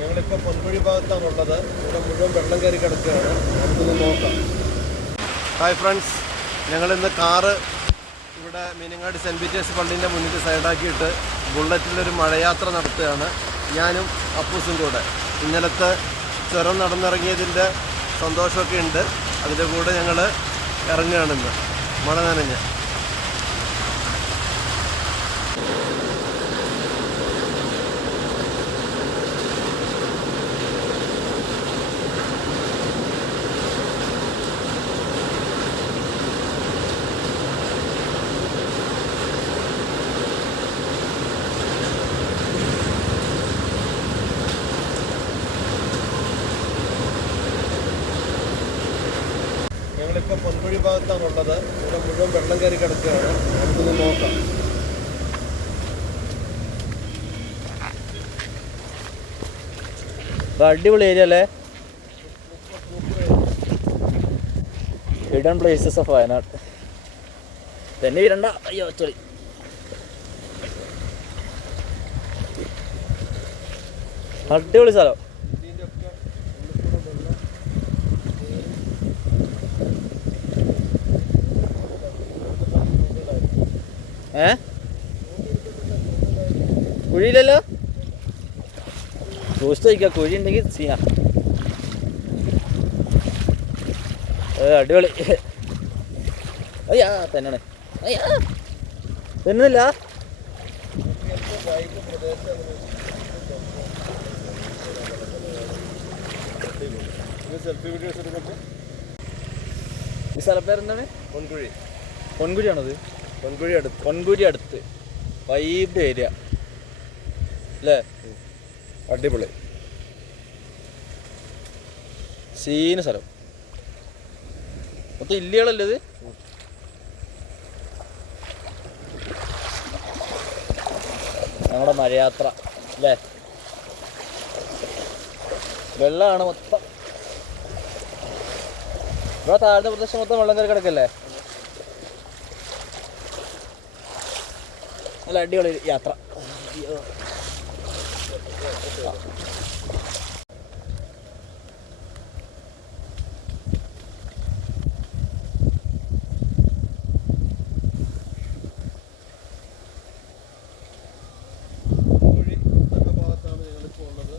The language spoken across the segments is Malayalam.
ഞങ്ങളിപ്പോൾ പൊൻകുഴി ഭാഗത്താണുള്ളത്. ഇവിടെ മുഴുവൻ വെള്ളം കയറി കിടക്കുകയാണ്. നമുക്കൊന്ന് നോക്കാം. ഹായ് ഫ്രണ്ട്സ് ഞങ്ങളിന്ന് കാറ് ഇവിടെ മീനങ്ങാടി സെന്റ് പീറ്റേഴ്സ് പള്ളീന്റെ മുന്നിൽ സൈഡാക്കിയിട്ട് ബുള്ളറ്റിലൊരു മഴയാത്ര നടത്തുകയാണ്. ഞാനും അപ്പൂസും കൂടെ. ഇന്നലത്തെ ചുരം നടന്നിറങ്ങിയതിന്റെ സന്തോഷമൊക്കെ ഉണ്ട്. അതിന്റെ കൂടെ ഞങ്ങൾ ഇറങ്ങുകയാണിന്ന്. മഴ നനഞ്ഞ്. ഞങ്ങളിപ്പോൾ പൊൻകുഴി ഭാഗത്താണുള്ളത് ഇവിടെ മുഴുവൻ വെള്ളം കയറി കിടക്കുകയാണ്. നമുക്കൊന്ന് നോക്കാം. അടിപൊളി ഏരിയ അല്ലേ? ഹിഡൻ പ്ലേസസ് ഓഫ് വയനാട് തന്നെ ഇരണ്ട അയ്യോ സോറി അടിപൊളി സ്ഥലം. ഏ? കുഴിയില്ലല്ലോ? ചോദിച്ചു ചോദിക്കാം കുഴി ഉണ്ടെങ്കിൽ ഏ അടിപൊളി. അയ്യാ തന്നെയാണ്. അയ്യാ. തന്നില്ല സെൽഫി വീഡിയോസ് എടുക്കട്ടെ ഈ സ്ഥലപ്പേരെന്താണ്? പൊൻകുഴി. പൊൻകുഴിയാണത്. പൊൻകുഴി അടുത്ത് പൊൻകുഴി അടുത്ത്. Vibe area. അല്ലേ അടിപൊളി. സീന സ്ഥലം. മൊത്തം ഇല്ലികളല്ലേ ഇത്? ഞങ്ങളുടെ മഴയാത്ര അല്ലേ വെള്ളമാണ് മൊത്തം. ഇവിടെ താഴ്ന്ന പ്രദേശം മൊത്തം വെള്ളം കയറി കിടക്കല്ലേ? നല്ല അടിപൊളി യാത്ര അയ്യോ. പൊൻകുഴി എന്ന ഭാഗത്താണ് ഞങ്ങളിപ്പോൾ ഉള്ളത്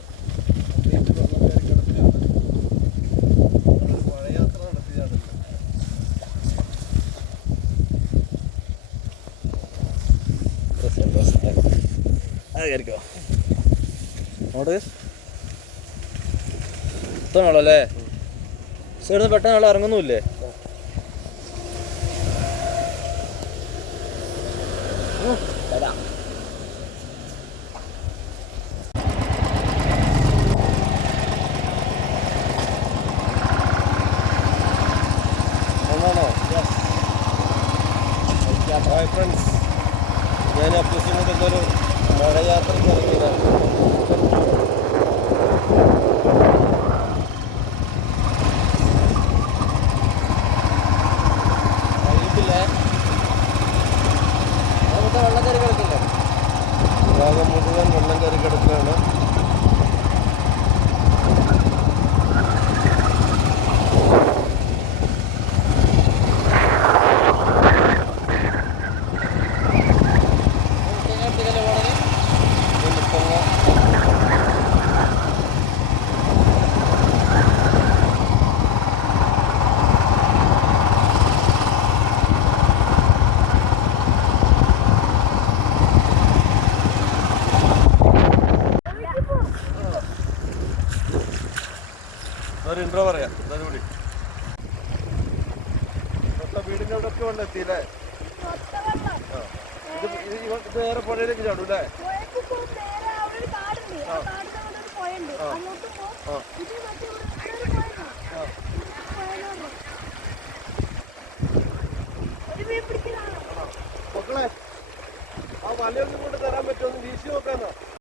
വീട്ടിൽ വെള്ളം കയറി കിടക്കുകയാണ് ഞങ്ങളൊരു മഴയാത്ര നടത്തിയതാണ് ഇന്ന്. President bus. അത് കയറിക്കോ. അങ്ങോട്ട്. വെള്ളം അല്ലേ സൈഡിൽ നിന്ന് പെട്ടെന്ന് ഇറങ്ങുന്നുമില്ലേ? ഹായ് ഫ്രണ്ട്സ് ഞാൻ അപ്ലോസ് ചെയ്യുന്നത് ഇന്നൊരു മഴയാത്രയ്ക്ക് ഇറങ്ങിയതാണ് വൈകിട്ടില്ലേ? വെള്ളം കയറി കിടക്കില്ലേ ഭാഗം മുഴുവൻ വെള്ളം കയറി കിടക്കുകയാണ് ഒരു ഇൻട്രോ പറയാം. അതൊരു കൂടി. വീടിന്റെ അവിടെ ഒക്കെ കൊണ്ട് എത്തിയില്ലേ ആ ഇത് വേറെ പുഴയിലേക്ക് ചാടും അല്ലേ? ആ. മക്കളെ ആ വലയൊന്നും കൊണ്ട് തരാൻ പറ്റുമോ? ഒന്ന് വീശി നോക്കാന്നോ